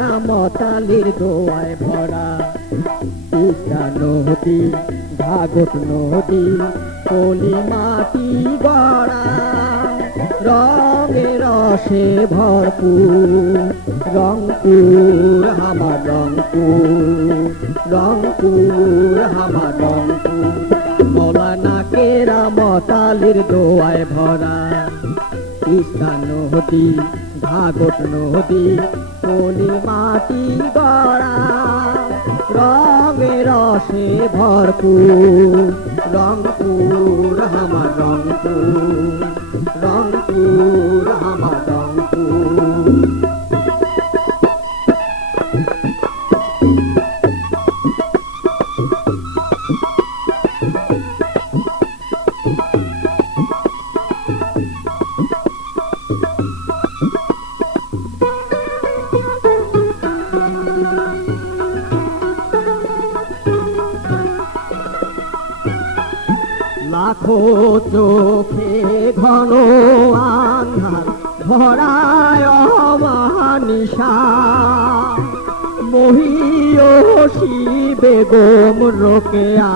রামতালির দোয়ায় ভরা। তিস্তা নদী ভাগত নদী, কলি মাটি গড়া। রঙে রসে ভরপুর, রংপুর আমার রংপুর রংপুর আমার রংপুর। মৌলানা কেরা মতালির দোয়ায় ভরা। তিস্তা নদী ভাগত নদী কলি মাটি গড়া রঙে রসে ভরপুর। রংপুর আমার রংপুর রংপুর আমার লাখো চোখে ঘন আন্ধার ভরায় অমানিসা মহিয়সী বেগম রোকেয়া,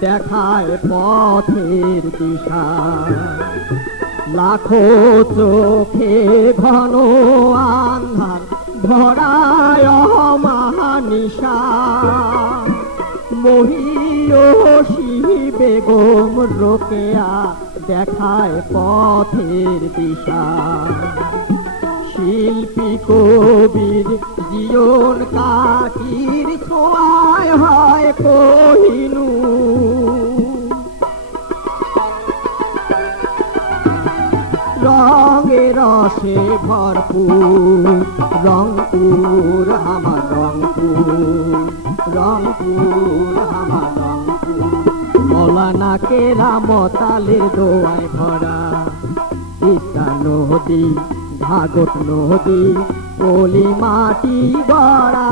দেখায় পথের দিশা। লাখো চোখে ঘন আন্ধার ভরায় অমানিসা মহিয়সী বেগম রোকেয়া দেখায় পথের দিশা। শিল্পী কবির জীবন কাটির ছোঁয়ায় হয় কহিনু। রঙে রসে ভরপুর, রংপুর আমার রংপুর রংপুর আমার রংপুর। মৌলানা কেরা মতালের দোয়ায় ভরা। তিস্তা নদী, ভাগত নদী কলি মাটি গড়া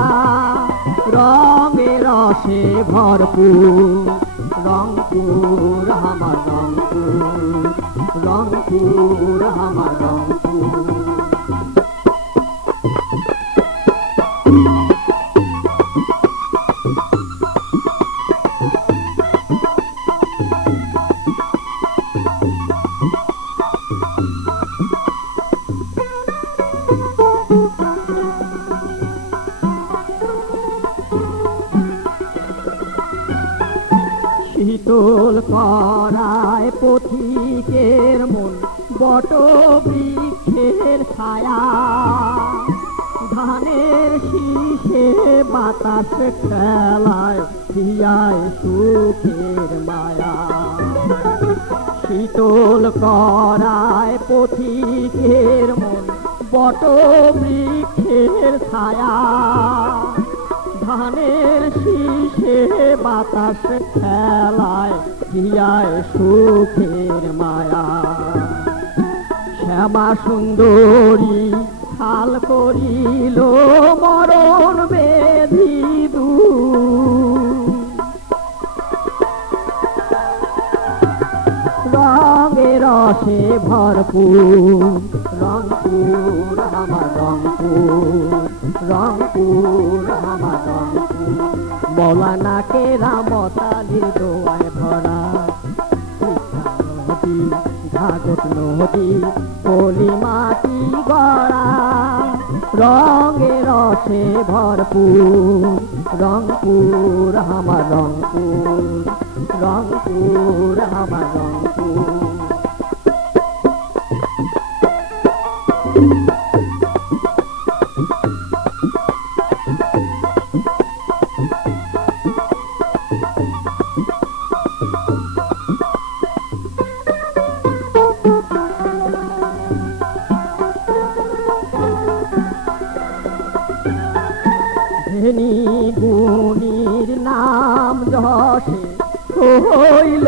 রঙে রসে ভরপুর, রংপুর আমার রংপুর রংপুর আমার রংপুর। শীতল করায় পথিকের মন, বট বৃক্ষের ছায়া। ধানের শীষে বাতাস খেলায় হিয়ায় সুখের মায়া। শীতল করায় পথিকের মন, বট বৃক্ষের ছায়া। ধানের শীষে বাতাস খেলায় জিয়ায় সুখের মায়া। শ্যামা সুন্দরী খাল করিল মরণ বেধি রসে ভরপুর। রংপুর, আমার রংপুর। রংপুর, আমার রংপুর। মৌলানা কে রামতালির দোয়ায় ভরা। নদী ঘাগত নদী মাটি গড়া। রঙে রসে ভরপুর। রংপুর, আমার রংপুর। রংপুর, আমার রংপুর। নাম যশে হইল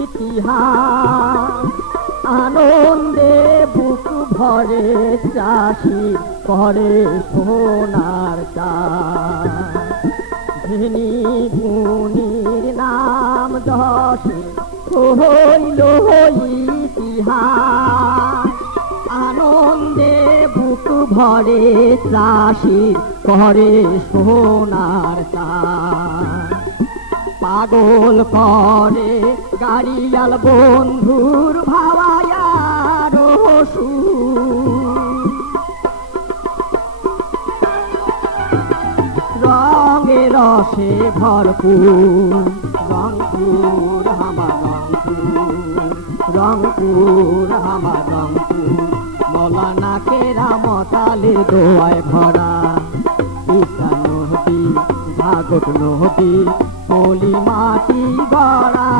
ইতিহাস। আনন্দে বুক ভরে চাষি করে সোনার চাষ। ধনী গুণীর নাম যশে হইল ইতিহাস। আনন্দে ভরে চাষি করে সোনার পাগল করে গাড়িয়াল বন্ধুর ভাবায়ার রঙে রসে ভরপুর, রংপুর আমার রংপুর রংপুর আমার রংপুর। মলানা কেরামতালে দোয়ায় ভরা। ঈশা নদী ভাগত নদী পলি মাটি গড়া।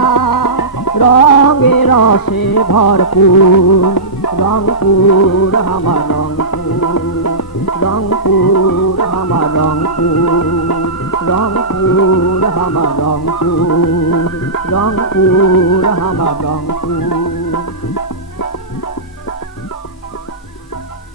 রঙে রসে ভরপুর, রংপুর আমার রংপুর রংপুর আমার রংপুর রংপুর আমার রংপুর রংপুর আমার রংপুর।